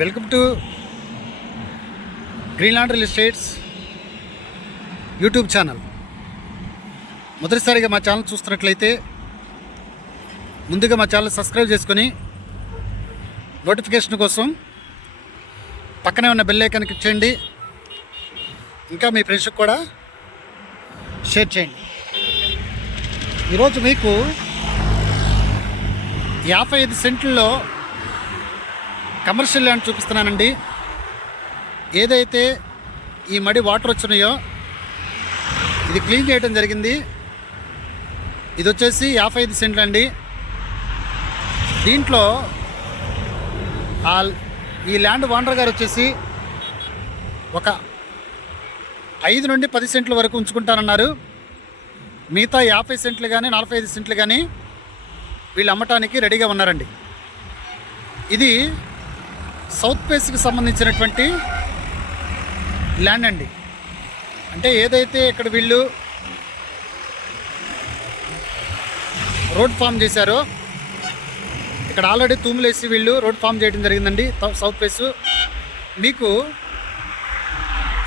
Welcome to Greenland real estates YouTube channel. మొదటిసారిగా మా channel చూస్తున్నట్లయితే ముందుగా మా ఛానల్ సబ్స్క్రైబ్ చేసుకొని నోటిఫికేషన్ కోసం పక్కనే ఉన్న బెల్ ఐకాన్ క్లిక్ చేయండి. ఇంకా మీ ఫ్రెండ్స్కి కూడా షేర్ చేయండి. ఈరోజు మీకు 55 సెంట్లలో కమర్షియల్ ల్యాండ్ చూపిస్తున్నానండి. ఏదైతే ఈ మడి వాటర్ వచ్చినాయో ఇది క్లీన్ చేయడం జరిగింది. ఇది వచ్చేసి 55 సెంట్లు అండి. దీంట్లో ఈ ల్యాండ్ ఓనర్ గారు వచ్చేసి ఒక 5 నుండి 10 సెంట్ల వరకు ఉంచుకుంటానన్నారు. మిగతా 50 సెంట్లు కానీ 45 సెంట్లు కానీ వీళ్ళు అమ్మటానికి రెడీగా ఉన్నారండి. ఇది సౌత్ ఫేస్కి సంబంధించినటువంటి ల్యాండ్ అండి. అంటే ఏదైతే ఇక్కడ వీళ్ళు రోడ్ ఫామ్ చేశారో ఇక్కడ ఆల్రెడీ తూములేసి వీళ్ళు రోడ్ ఫామ్ చేయడం జరిగిందండి. సౌత్ ఫేస్ మీకు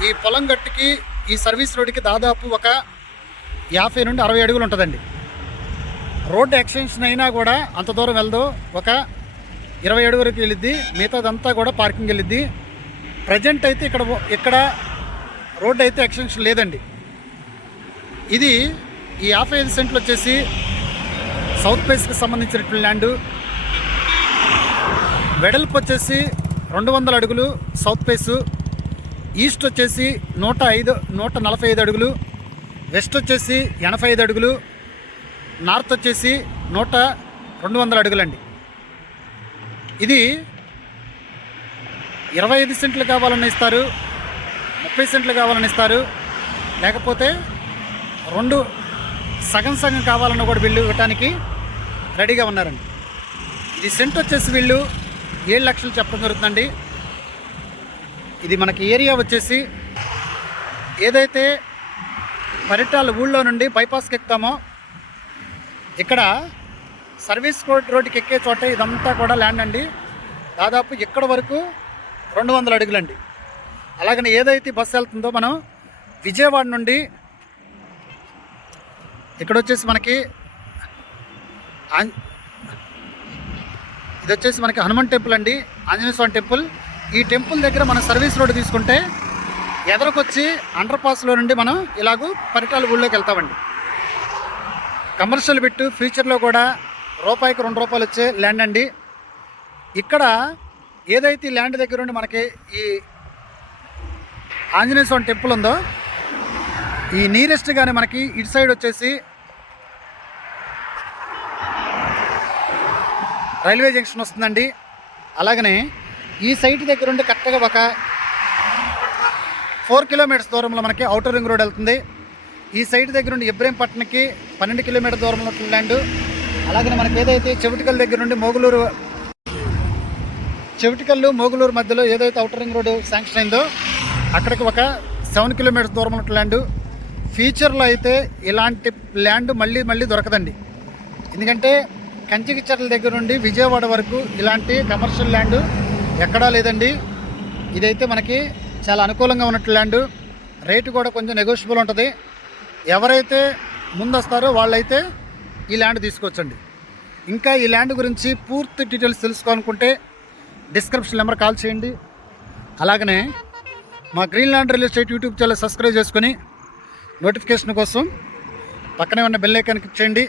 ఈ పొలం గట్టుకి ఈ సర్వీస్ రోడ్డుకి దాదాపు ఒక 50 నుండి 60 అడుగులు ఉంటుందండి. రోడ్డు ఎక్స్టెన్షన్ అయినా కూడా అంత దూరం వెళ్దు, ఒక 20 అడుగు వరకు వెళ్ళిద్ది. మిగతాదంతా కూడా పార్కింగ్ వెళ్ళిద్ది. ప్రజెంట్ అయితే ఇక్కడ రోడ్డు అయితే ఎక్స్టెన్షన్ లేదండి. ఇది ఈ 55 సెంట్లు వచ్చేసి సౌత్ ఫేస్కి సంబంధించినటువంటి ల్యాండు. వెడల్పు వచ్చేసి 200 అడుగులు సౌత్ ఫేసు. ఈస్ట్ వచ్చేసి 145 అడుగులు. వెస్ట్ వచ్చేసి 85 అడుగులు. నార్త్ వచ్చేసి 200 అడుగులండి. ఇది 25 సెంట్లు కావాలని ఇస్తారు, 30 సెంట్లు కావాలని ఇస్తారు, లేకపోతే 2 సగం కావాలన్న కూడా వీళ్ళు ఇవ్వటానికి రెడీగా ఉన్నారండి. ఇది సెంట్ వచ్చేసి వీళ్ళు 7 లక్షలు చెప్పడం జరుగుతుందండి. ఇది మనకి ఏరియా వచ్చేసి ఏదైతే పరిటాల ఊళ్ళో నుండి బైపాస్కి ఎక్కుతామో ఇక్కడ సర్వీస్ రోడ్డుకి ఎక్కే చోట ఇదంతా కూడా ల్యాండ్ అండి. దాదాపు ఇక్కడ వరకు 200 అడుగులండి. అలాగని ఏదైతే బస్సు వెళ్తుందో మనం విజయవాడ నుండి ఇక్కడ వచ్చేసి మనకి ఇది వచ్చేసి మనకి హనుమాన్ టెంపుల్ అండి, ఆంజనేయ స్వామి టెంపుల్. ఈ టెంపుల్ దగ్గర మన సర్వీస్ రోడ్డు తీసుకుంటే ఎదరకొచ్చి అండర్ పాస్లో నుండి మనం ఇలాగూ పరిటాల ఊళ్ళోకి వెళ్తామండి. కమర్షియల్ బిట్టు ఫ్యూచర్లో కూడా రూపాయికి 2 రూపాయలు వచ్చే ల్యాండ్ అండి. ఇక్కడ ఏదైతే ఈ ల్యాండ్ దగ్గర ఉండి మనకి ఈ ఆంజనేయ స్వామి టెంపుల్ ఉందో ఈ నియరెస్ట్ కానీ మనకి ఇటు సైడ్ వచ్చేసి రైల్వే జంక్షన్ వస్తుందండి. అలాగనే ఈ సైట్ దగ్గర ఉండి కరెక్ట్గా ఒక 4 కిలోమీటర్స్ దూరంలో మనకి ఔటర్ రింగ్ రోడ్ వెళ్తుంది. ఈ సైట్ దగ్గర నుండి ఇబ్రహీంపట్నంకి 12 కిలోమీటర్ దూరంలో ల్యాండ్. అలాగే మనకి ఏదైతే చెవిటికల్ దగ్గర నుండి మోగులూరు మధ్యలో ఏదైతే ఔటర్ రింగ్ రోడ్డు శాంక్షన్ అయిందో అక్కడికి ఒక 7 కిలోమీటర్స్ దూరంలో ఉన్న ల్యాండ్. ఫ్యూచర్లో అయితే ఇలాంటి ల్యాండ్ మళ్ళీ దొరకదండి. ఎందుకంటే కంచికిచర్ల దగ్గర నుండి విజయవాడ వరకు ఇలాంటి కమర్షియల్ ల్యాండ్ ఎక్కడా లేదండి. ఇదైతే మనకి చాలా అనుకూలంగా ఉన్నట్టు ల్యాండ్. రేటు కూడా కొంచెం నెగోషియబుల్ ఉంటుంది. ఎవరైతే ముందు వస్తారో వాళ్ళైతే ఈ ల్యాండ్ తీసుకోవచ్చండి. ఇంకా ఈ ల్యాండ్ గురించి పూర్తి డీటెయిల్స్ తెలుసుకోవాలనుకుంటే డిస్క్రిప్షన్ నెంబర్ కాల్ చేయండి. అలాగనే మా Greenland real estate YouTube channel subscribe చేసుకొని నోటిఫికేషన్ కోసం పక్కనే ఉన్న బెల్ ఐకాన్ క్లిక్ చేయండి.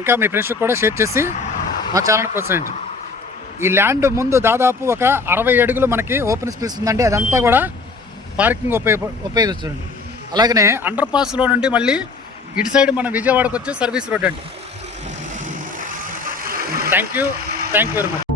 ఇంకా మీ ఫ్రెండ్స్కి కూడా షేర్ చేసి మా ఛానల్ ప్రోత్సహించండి. ఈ ల్యాండ్ ముందు దాదాపు ఒక 60 అడుగులు మనకి ఓపెన్ స్పేస్ ఉందండి. అదంతా కూడా పార్కింగ్ ఉపయోగించండి. అలాగనే అండర్ పాస్లో నుండి మళ్ళీ ఇటు సైడ్ మన విజయవాడకు వచ్చే సర్వీస్ రోడ్ అండి. Thank you very much.